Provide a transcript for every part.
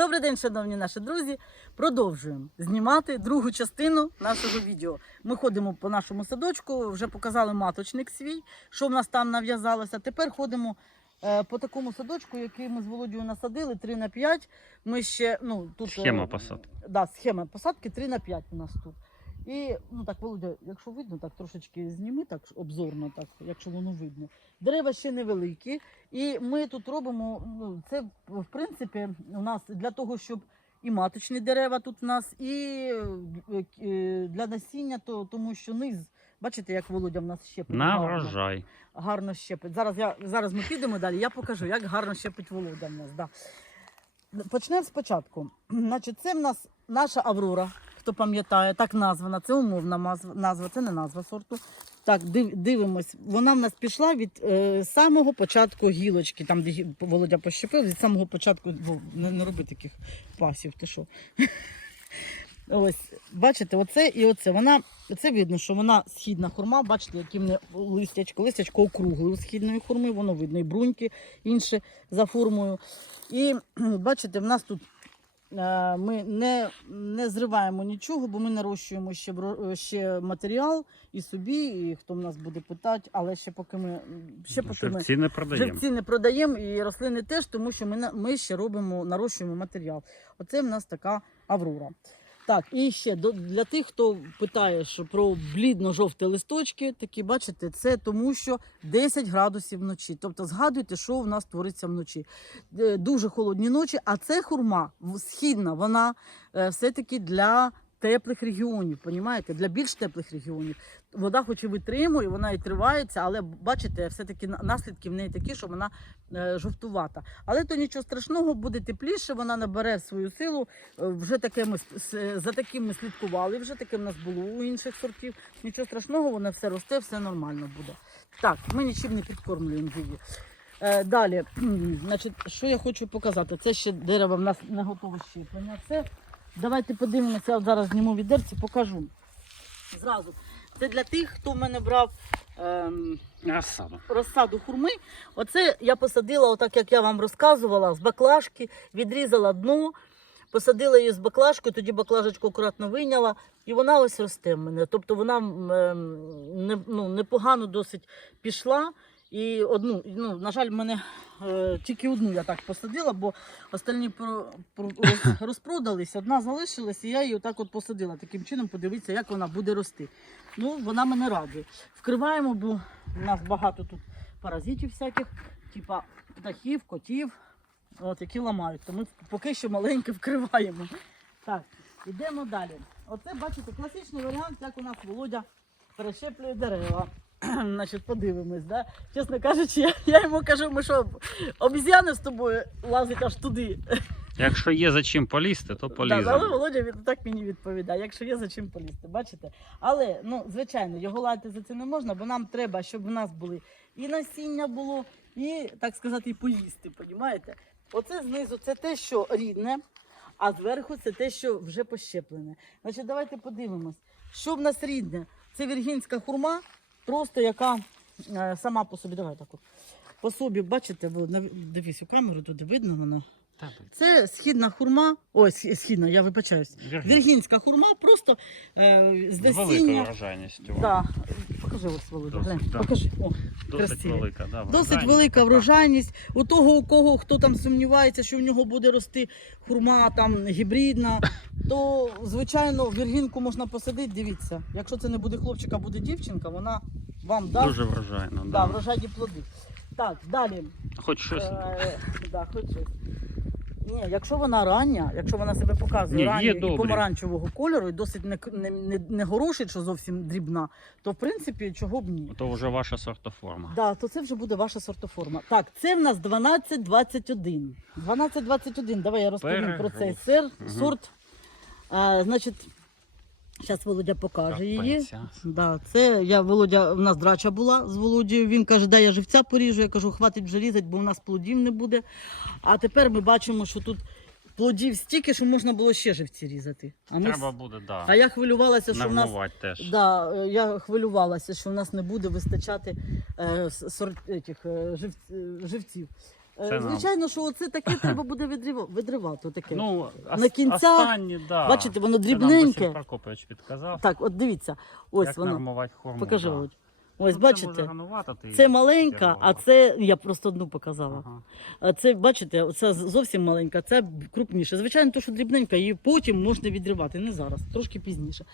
Добрий день, шановні наші друзі. Продовжуємо знімати другу частину нашого відео. Ми ходимо по нашому садочку, вже показали маточник свій, що в нас там нав'язалося. Тепер ходимо е, по такому садочку, який ми з Володією насадили 3 на 5. Ми ще ну тут е, Схема посадки. Да, схема посадки 3 на 5 у нас тут. І ну так, Володя, якщо видно, так трошечки зніми так обзорно, так, якщо воно видно. Дерева ще невеликі, і ми тут робимо ну, це в принципі у нас для того, щоб і маточні дерева тут у нас, і е, е, для насіння, то тому що низ, бачите, як Володя в нас щепить. На гарно. врожай. гарно щепить. Зараз я зараз ми підемо далі. Я покажу, як гарно щепить Володя в нас. Да. Почнемо спочатку. Значить, це в нас наша Аврора, хто пам'ятає, так названа. Це умовна назва, це не назва сорту. Так, дивимось. Вона в нас пішла від е, самого початку гілочки, там, де Володя пощепив, від самого початку, Вов, не, не роби таких пасів, ти що? Ось, бачите, оце і оце. Вона, це видно, що вона східна хурма, бачите, які в неї листячко, листячко округле у східної хурми, воно видно, і бруньки інші за формою. І бачите, в нас тут ми не, не зриваємо нічого, бо ми нарощуємо ще, бро- ще матеріал і собі, і хто в нас буде питати, але ще поки ми ще поки ми не продаємо. Живці не продаємо і рослини теж, тому що ми, ми ще робимо, нарощуємо матеріал. Оце в нас така аврора. Так, і ще для тих, хто питає що про блідно-жовті листочки, такі бачите, це тому, що 10 градусів вночі. Тобто згадуйте, що в нас твориться вночі. Е, Дуже холодні ночі, а це хурма східна, вона е, все-таки для теплих регіонів, понімаєте? Для більш теплих регіонів. Вода хоч і витримує, вона і тривається, але бачите, все-таки на- наслідки в неї такі, що вона е, жовтувата. Але то нічого страшного, буде тепліше, вона набере свою силу. Е, Вже таке ми за таким ми слідкували, вже таке в нас було у інших сортів. Нічого страшного, воно все росте, все нормально буде. Так, ми нічим не підкормлюємо її. Е, далі, значить, що я хочу показати? Це ще дерево в нас не готове щеплення. Це давайте подивимося, от зараз зніму відерці, покажу. Зразу. Це для тих, хто в мене брав. Ем, Розсаду. розсаду хурми. Оце я посадила, отак як я вам розказувала, з баклажки, відрізала дно, посадила її з баклажкою, тоді баклажечку акуратно вийняла, і вона ось росте в мене. Тобто вона ем, не, ну, непогано досить пішла. І одну, ну, на жаль, мене е, тільки одну я так посадила, бо остальні про, про, розпродались, одна залишилась, і я її отак от посадила. Таким чином подивитися, як вона буде рости. Ну, вона мене радує. Вкриваємо, бо у нас багато тут паразитів всяких, типа птахів, котів, от, які ламають. То ми поки що маленьке вкриваємо. Так, йдемо далі. Оце, бачите, класичний варіант, як у нас Володя перещеплює дерева. Значить, подивимось, да? Чесно кажучи, я, я йому кажу, ми що, обіз'яни з тобою лазить аж туди. Якщо є за чим полізти, то Да, але. Володя від- так мені відповідає, якщо є за чим полізти, бачите? Але ну звичайно, його лати за це не можна, бо нам треба, щоб в нас були і насіння було, і так сказати, і поїсти. Понімаєте? Оце знизу це те, що рідне, а зверху це те, що вже пощеплене. Значить, давайте подивимось, що в нас рідне. Це віргінська хурма, просто яка е, сама по собі. Давай так от. По собі, бачите, дивись у камеру, туди видно воно. Це східна хурма. Ой, східна, я вибачаюсь. Віргінська. Хурма просто е, з насіння. великою насіння. врожайністю. Да. Покажи ось Володя, Досить, глянь, да. покажи. О, Досить красиві. велика. Да, Досить велика врожайність. У того, у кого хто там сумнівається, що в нього буде рости хурма там гібридна, то звичайно віргінку можна посадити. Дивіться, якщо це не буде хлопчик, а буде дівчинка, вона вам дасть Дуже врожайно. да, Да. врожайні плоди. Так, далі. Хоч щось. Е, да, хоч щось. Ні, якщо вона рання, якщо вона себе показує Ні, є і добрі. помаранчевого кольору, і досить не, к- не, не, не горошить, що зовсім дрібна, то в принципі чого б ні. То вже ваша сортоформа. Да, то це вже буде ваша сортоформа. Так, це в нас 1221. 1221. Давай я розповім про цей Перегруз. Мгм. сорт. А, значить, зараз Володя покаже її. Да, це я Володя, в нас драча була з Володією. Він каже, дай я живця поріжу. Я кажу, хватить вже різати, бо у нас плодів не буде. А тепер ми бачимо, що тут плодів стільки, що можна було ще живці різати. А, ми... Треба буде, да. а я хвилювалася, що в нас теж. Да, я хвилювалася, що в нас не буде вистачати е, с- сорт, етих, е, жив, е, живців. Е, Це нам. Звичайно, що оце таке треба буде відрива- відривати. Таке. Ну, На кінця, останні, да. бачите, воно Це нам дрібненьке. Василь Прокопович підказав, Так, от дивіться, ось як воно. нормувати хормон. Покажи, да. Володь. Ось, Ну, бачите, ти це маленька, а це я просто одну показала. Ага. А це, бачите, це зовсім маленька, це крупніше. Звичайно, то, що дрібненька, її потім можна відривати, не зараз, трошки пізніше.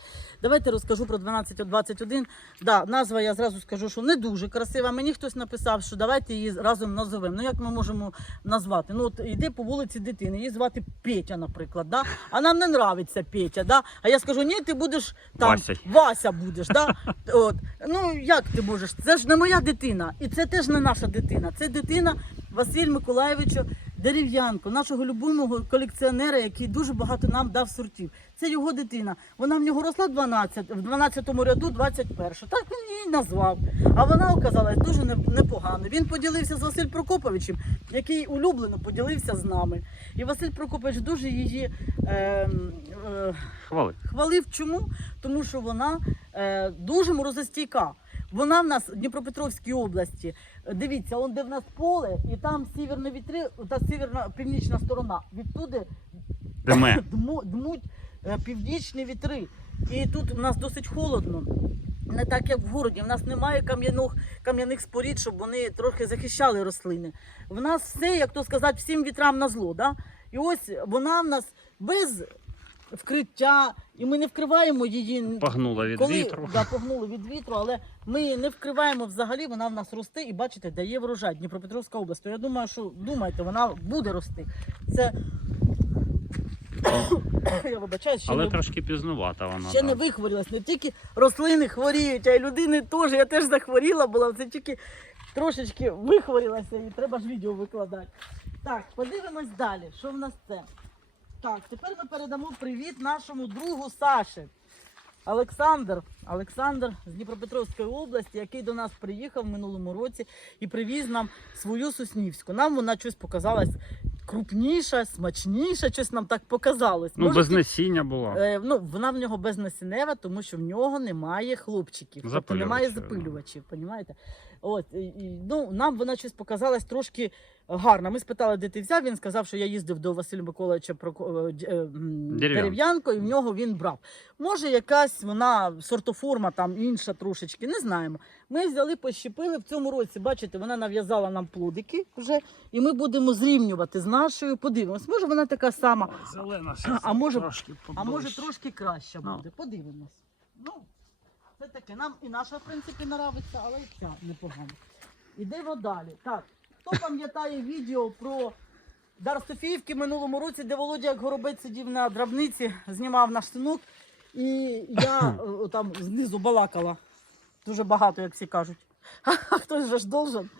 Давайте розкажу про 12-21. Да, назва я зразу скажу, що не дуже красива. Мені хтось написав, що давайте її разом назовемо. Ну як ми можемо назвати? Ну от йде по вулиці дитини, її звати Петя, наприклад. Да? А нам не нравиться Петя. Да? А я скажу, ні, ти будеш там Васей. Вася будеш. Да? От. Ну як ти можеш? Це ж не моя дитина, і це теж не наша дитина. Це дитина Василь Миколаєвича Дерев'янко, нашого любимого колекціонера, який дуже багато нам дав сортів. Це його дитина. Вона в нього росла 12, в 12-му ряду 21. Так він її назвав. А вона оказалась дуже непогано. Він поділився з Василь Прокоповичем, який улюблено поділився з нами. І Василь Прокопович дуже її. Е, е, Хвали. Хвалив чому? Тому що вона е, дуже морозостійка. Вона в нас в Дніпропетровській області. Дивіться, он де в нас поле, і там сіверні вітри, та сіверна північна сторона. Відтуди дму, дмуть е, північні вітри. І тут у нас досить холодно. Не так, як в городі. В нас немає кам'яних, кам'яних спорід, щоб вони трохи захищали рослини. В нас все, як то сказати, всім вітрам на зло. Да? І ось вона в нас без вкриття, і ми не вкриваємо її. Погнула від коли, вітру. Да, погнули від вітру, але ми її не вкриваємо взагалі, вона в нас росте і бачите, дає врожай Дніпропетровська область. То я думаю, що думаєте, вона буде рости. Це я вибачаюсь, ще Але не трошки пізнувата вона. ще да. не вихворілась. Не тільки рослини хворіють, а й людини теж. Я теж захворіла була, це тільки трошечки вихворілася і треба ж відео викладати. Так, подивимось далі. Що в нас це? Так, тепер ми передамо привіт нашому другу Саші. Олександр, Олександр з Дніпропетровської області, який до нас приїхав в минулому році і привіз нам свою Соснівську. Нам вона щось показалась крупніша, смачніша, щось нам так показалось. Ну, Може, без насіння була. Е, ну, вона в нього безнасінева, тому що в нього немає хлопчиків, тобто немає Запилювачів, запилювачів, понімаєте? От, ну, нам вона щось показалась трошки гарна. Ми спитали, де ти взяв. Він сказав, що я їздив до Василя Миколаївича е, е, Дерев'янко. І в нього він брав. Може, якась вона сортоформа там інша трошечки, не знаємо. Ми взяли, пощепили в цьому році. Бачите, вона нав'язала нам плодики вже, і ми будемо зрівнювати з нашою. Подивимось, може вона така сама. Зелена А може- трошки А може трошки краще Ну. буде. Подивимось. Ну, це таке. Нам і наша, в принципі, нравиться, але і ця непогано. Ідемо далі. Так, хто пам'ятає відео про Дар Софіївки в минулому році, де Володя як горобець сидів на драбниці, знімав наш синок, і я е, там знизу балакала. Дуже багато, як всі кажуть. А хтось же ж должен.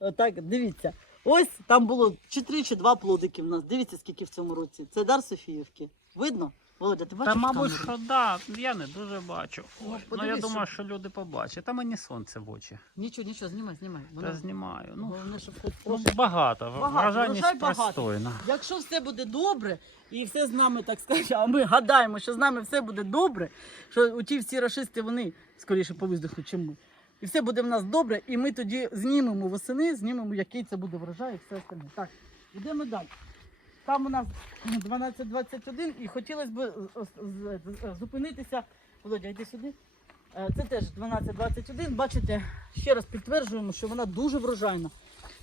Е, Так, дивіться. Ось там було чи три, чи два плодики в нас. Дивіться, скільки в цьому році. Це дар Софіївки. Видно? Володя, ти бачиш? Та, мабуть, камеру? що да, я не дуже бачу. Ну, Ой, ну, подивись, я думаю, що- люди побачать. Та мені сонце в очі. Нічого, нічого, знімай, знімай. Та знімаю. Ну, Головне, щоб хоч ну трошки. багато. Багато, Вражальність врожай багато. пристойна. Якщо все буде добре, і все з нами, так сказати, а ми гадаємо, що з нами все буде добре, що ті всі рашисти, вони скоріше повиздохнуть, чим ми. І все буде в нас добре, і ми тоді знімемо восени, знімемо, який це буде врожай і все остальне. Так, йдемо далі. Там у нас 12.21 і хотілося б е, з- з- зупинитися. Володя, йди сюди. Е, Це теж 12.21. Бачите, ще раз підтверджуємо, що вона дуже врожайна.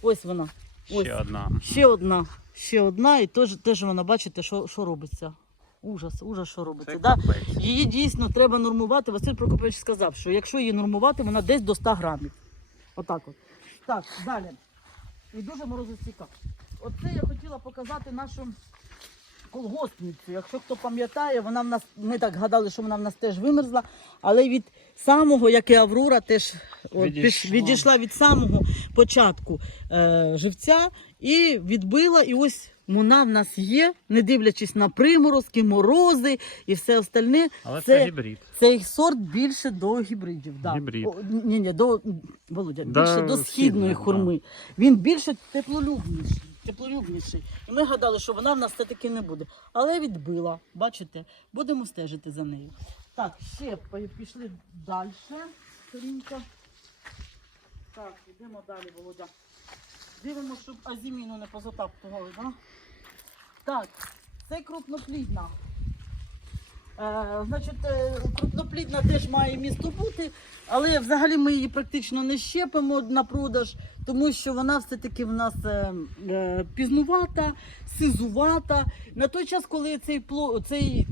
Ось вона. Ось. Ще одна. Ще одна, ще одна, і теж, теж вона, бачите, що, що робиться. Ужас, ужас, що робиться. Да? Її дійсно треба нормувати. Василь Прокопович сказав, що якщо її нормувати, вона десь до 100 грамів. Отак от. Так, далі. І дуже морозостійка. Оце я хотіла показати нашу колгоспницю. Якщо хто пам'ятає, вона в нас, ми так гадали, що вона в нас теж вимерзла, але від самого, як і Аврора, теж от, Відійшла. відійшла від самого початку е, живця і відбила. І ось вона в нас є, не дивлячись на приморозки, морози і все остальне. Але це- це гібрид. Цей сорт більше до гібридів. Да. Гібрид. О, ні, ні, до Володя, більше до східної, хурми. Він більше теплолюбніший. Теплолюбніший. І ми гадали, що вона в нас все-таки не буде. Але відбила. Бачите, будемо стежити за нею. Так, ще пішли далі. Сторінка. Так, йдемо далі, Володя. Дивимося, щоб азіміну не позатаптували, да? Так, це крупноплідна. Е, значить, е, крупноплідна теж має місто бути, але взагалі ми її практично не щепимо на продаж, тому що вона все-таки в нас е, е, пізнувата, сизувата. На той час, коли цей, пло- цей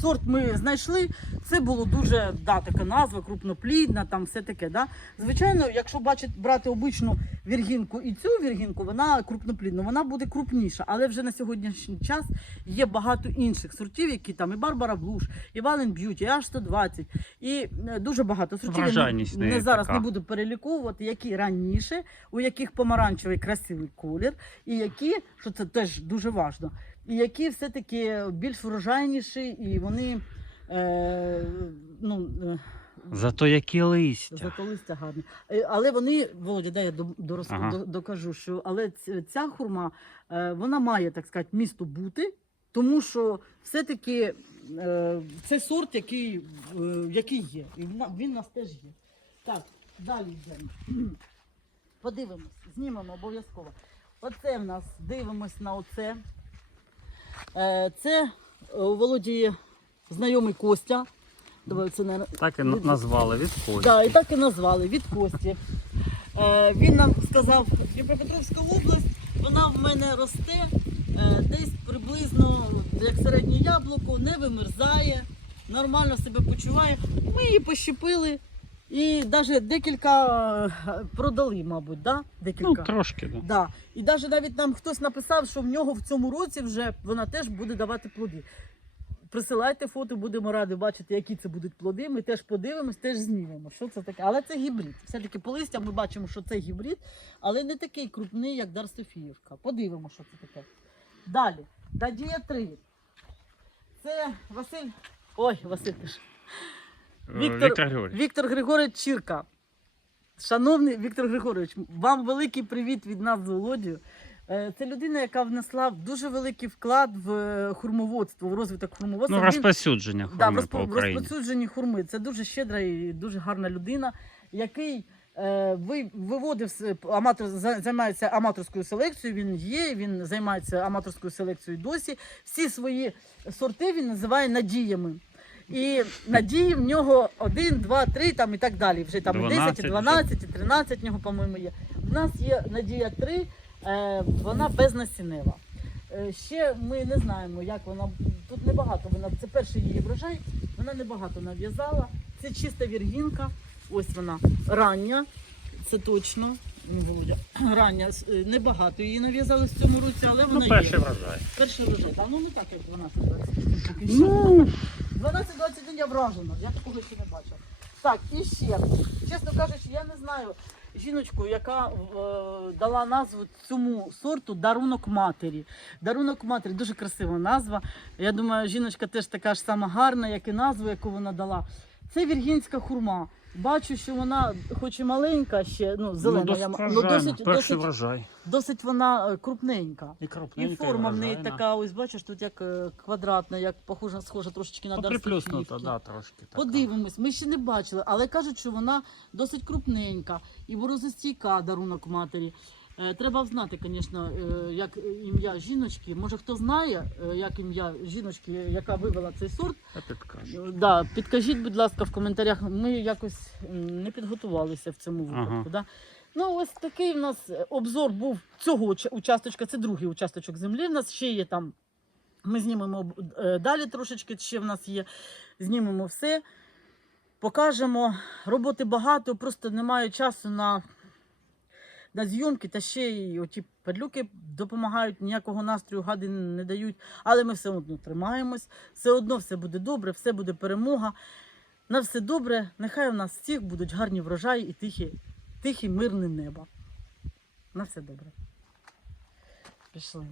сорт ми знайшли, це було дуже да, така назва, крупноплідна, там все таке. Да? Звичайно, якщо бачить, брати обичну віргінку і цю віргінку, вона крупноплідна, вона буде крупніша. Але вже на сьогоднішній час є багато інших сортів, які там і Барбара Блуш, і Вален Б'юті, і аж 120, і е, дуже багато сортів. Вражайність не, не зараз така. не буду переліковувати, які раніше, у яких помаранчевий красивий колір, і які, що це теж дуже важливо, і які все-таки більш врожайніші, і вони. Е, ну, е, Зато які листя. Зато листя гарне. Але вони, Володя, дай я дорос- Ага. докажу, що але ця хурма е, вона має, так сказати, місто бути, тому що все-таки е, це сорт, який, який є. І він у нас теж є. Так, далі йдемо. Подивимось, знімемо обов'язково. Оце в нас дивимось на оце. Е, Це е, у Володі знайомий Костя. Це наверно, Так і на- назвали від Кості. Да, і так і назвали від Кості. Е, він нам сказав, Дніпропетровська область, вона в мене росте е, десь приблизно як середнє яблуко, не вимерзає, нормально себе почуває. Ми її пощепили і навіть декілька е, продали, мабуть, да? Ну, трошки, да. Да. І навіть навіть нам хтось написав, що в нього в цьому році вже вона теж буде давати плоди. Присилайте фото, будемо раді бачити, які це будуть плоди. Ми теж подивимось, теж знімемо, що це таке. Але це гібрид. Все-таки по листям ми бачимо, що це гібрид, але не такий крупний, як Дар Софіївка. Подивимо, що це таке. Далі. Дадія 3. Це Василь. Ой, Василь пише. Е, Віктор- Віктор Григорій. Віктор Григорович Чірка. Шановний Віктор Григорович, вам великий привіт від нас з Володією. Е, Це людина, яка внесла дуже великий вклад в е, хурмоводство, в розвиток хурмоводства. Ну, розпосюдження да, хурми розпо- по в Україні. розповсюдженні хурми. Це дуже щедра і дуже гарна людина, який е, ви- виводив аматор, займається аматорською селекцією. Він є, він займається аматорською селекцією досі. Всі свої сорти він називає надіями. І надії в нього один, два, три там і так далі. Вже там і 10, 12 і 12, і 13 в нього, по-моєму, є. В нас є надія 3, е, вона безнасінева. Е, Ще ми не знаємо, як вона тут небагато. Вона це перший її врожай. Вона небагато нав'язала. Це чиста віргінка. Ось вона рання. Це точно. Ну, Володя, рання е, небагато її нав'язали в цьому році, але вона Ну, перший є. врожай. Перший врожай. Та ну не так, як 12 поки що. Ну, 12-21 я вражена, я такого ще не бачила. Так, і ще, чесно кажучи, я не знаю жіночку, яка е, дала назву цьому сорту дарунок матері. Дарунок матері дуже красива назва. Я думаю, жіночка теж така ж сама гарна, як і назву, яку вона дала. Це віргінська хурма. Бачу, що вона, хоч і маленька, ще ну, зелена, ну, досить, м- ну, досить, досить, врожай. досить вона е, крупненька. І І форма форма в неї така, ось бачиш, тут як е, квадратна, як похожа, схожа трошечки на Ну, приплюснута, да, трошки. така. Подивимось, ми ще не бачили, але кажуть, що вона досить крупненька і морозостійка дарунок матері. Е, Треба знати, звісно, е, як ім'я жіночки. Може хто знає, е, як ім'я жіночки, яка вивела цей сорт. Я підкажу. Да, підкажіть, будь ласка, в коментарях. Ми якось не підготувалися в цьому випадку. Ага. Да? Ну, ось такий в нас обзор був цього участочка. Це другий участочок землі. В нас ще є там. Ми знімемо далі трошечки, ще в нас є. Знімемо все, покажемо. Роботи багато, просто немає часу на, на зйомки, та ще й оті падлюки допомагають, ніякого настрою гади не дають. Але ми все одно тримаємось, все одно все буде добре, все буде перемога. На все добре. Нехай у нас всіх будуть гарні врожаї і тихі, тихі, мирне небо. На все добре. Пішли.